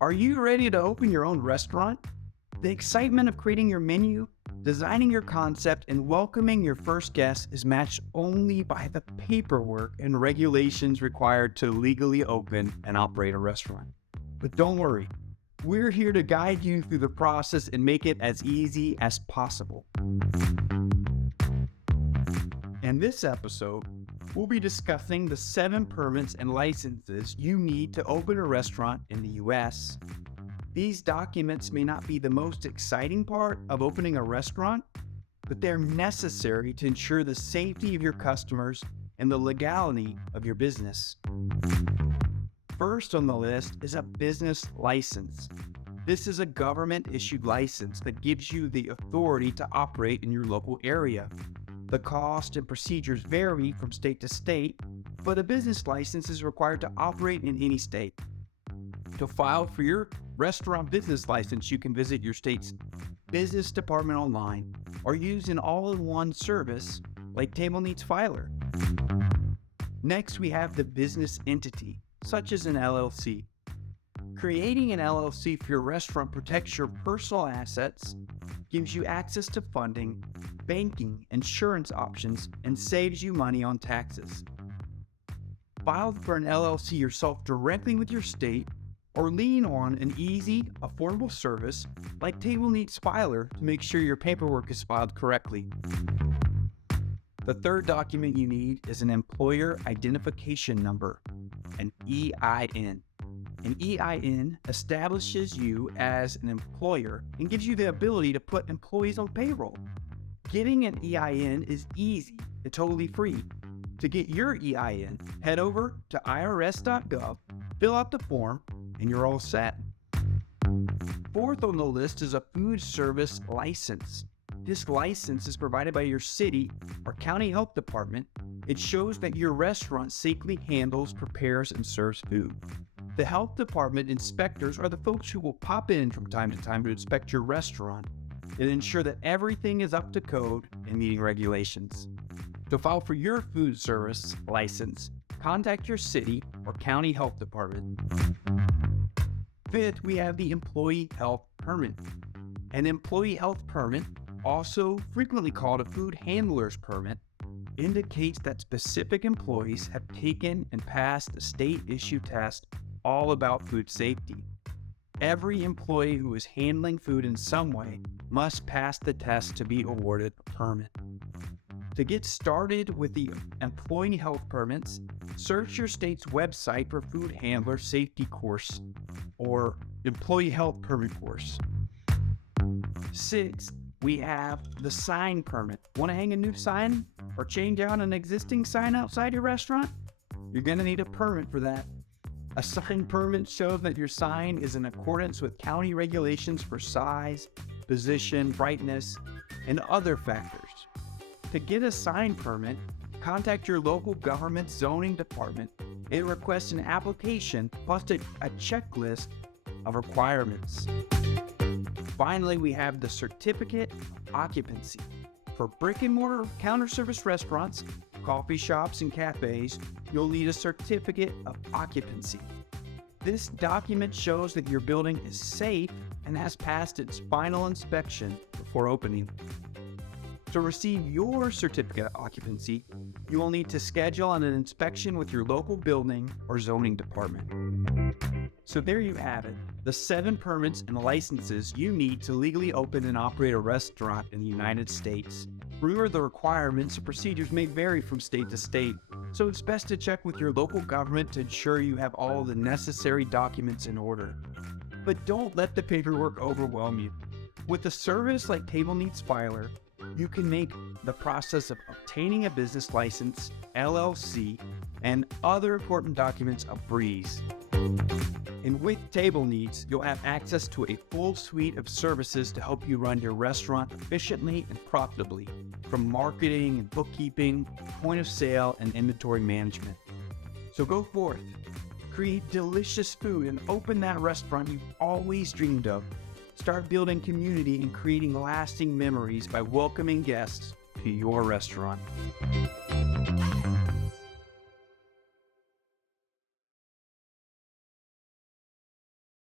Are you ready to open your own restaurant? The excitement of creating your menu, designing your concept, and welcoming your first guest is matched only by the paperwork and regulations required to legally open and operate a restaurant. But don't worry, we're here to guide you through the process and make it as easy as possible. In this episode, we'll be discussing the 7 permits and licenses you need to open a restaurant in the U.S. These documents may not be the most exciting part of opening a restaurant, but they're necessary to ensure the safety of your customers and the legality of your business. First on the list is a business license. This is a government-issued license that gives you the authority to operate in your local area. The cost and procedures vary from state to state, but a business license is required to operate in any state. To file for your restaurant business license, you can visit your state's business department online or use an all-in-one service like Table Needs Filer. Next, we have the business entity, such as an LLC. Creating an LLC for your restaurant protects your personal assets, gives you access to funding, banking, insurance options, and saves you money on taxes. File for an LLC yourself directly with your state or lean on an easy, affordable service like Table Needs Filer to make sure your paperwork is filed correctly. The third document you need is an employer identification number, an EIN. An EIN establishes you as an employer and gives you the ability to put employees on payroll. Getting an EIN is easy and totally free. To get your EIN, head over to irs.gov, fill out the form, and you're all set. Fourth on the list is a food service license. This license is provided by your city or county health department. It shows that your restaurant safely handles, prepares, and serves food. The health department inspectors are the folks who will pop in from time to time to inspect your restaurant and ensure that everything is up to code and meeting regulations. To file for your food service license, contact your city or county health department. Fifth, we have the employee health permit. An employee health permit, also frequently called a food handler's permit, indicates that specific employees have taken and passed a state-issued test all about food safety. Every employee who is handling food in some way must pass the test to be awarded a permit. To get started with the employee health permits, search your state's website for food handler safety course or employee health permit course. Sixth, we have the sign permit. Want to hang a new sign or change out an existing sign outside your restaurant? You're going to need a permit for that. A sign permit shows that your sign is in accordance with county regulations for size, position, brightness, and other factors. To get a sign permit, contact your local government zoning department and request an application plus a checklist of requirements. Finally, we have the certificate of occupancy. For brick and mortar counter service restaurants, coffee shops, and cafes, you'll need a certificate of occupancy. This document shows that your building is safe and has passed its final inspection before opening. To receive your certificate of occupancy, you will need to schedule an inspection with your local building or zoning department. So there you have it, the 7 permits and licenses you need to legally open and operate a restaurant in the United States. Remember, the requirements and procedures may vary from state to state, so it's best to check with your local government to ensure you have all the necessary documents in order. But don't let the paperwork overwhelm you. With a service like Table Needs Filer, you can make the process of obtaining a business license, LLC, and other important documents a breeze. And with Table Needs, you'll have access to a full suite of services to help you run your restaurant efficiently and profitably, from marketing and bookkeeping, point of sale, and inventory management. So go forth, create delicious food, and open that restaurant you've always dreamed of. Start building community and creating lasting memories by welcoming guests to your restaurant.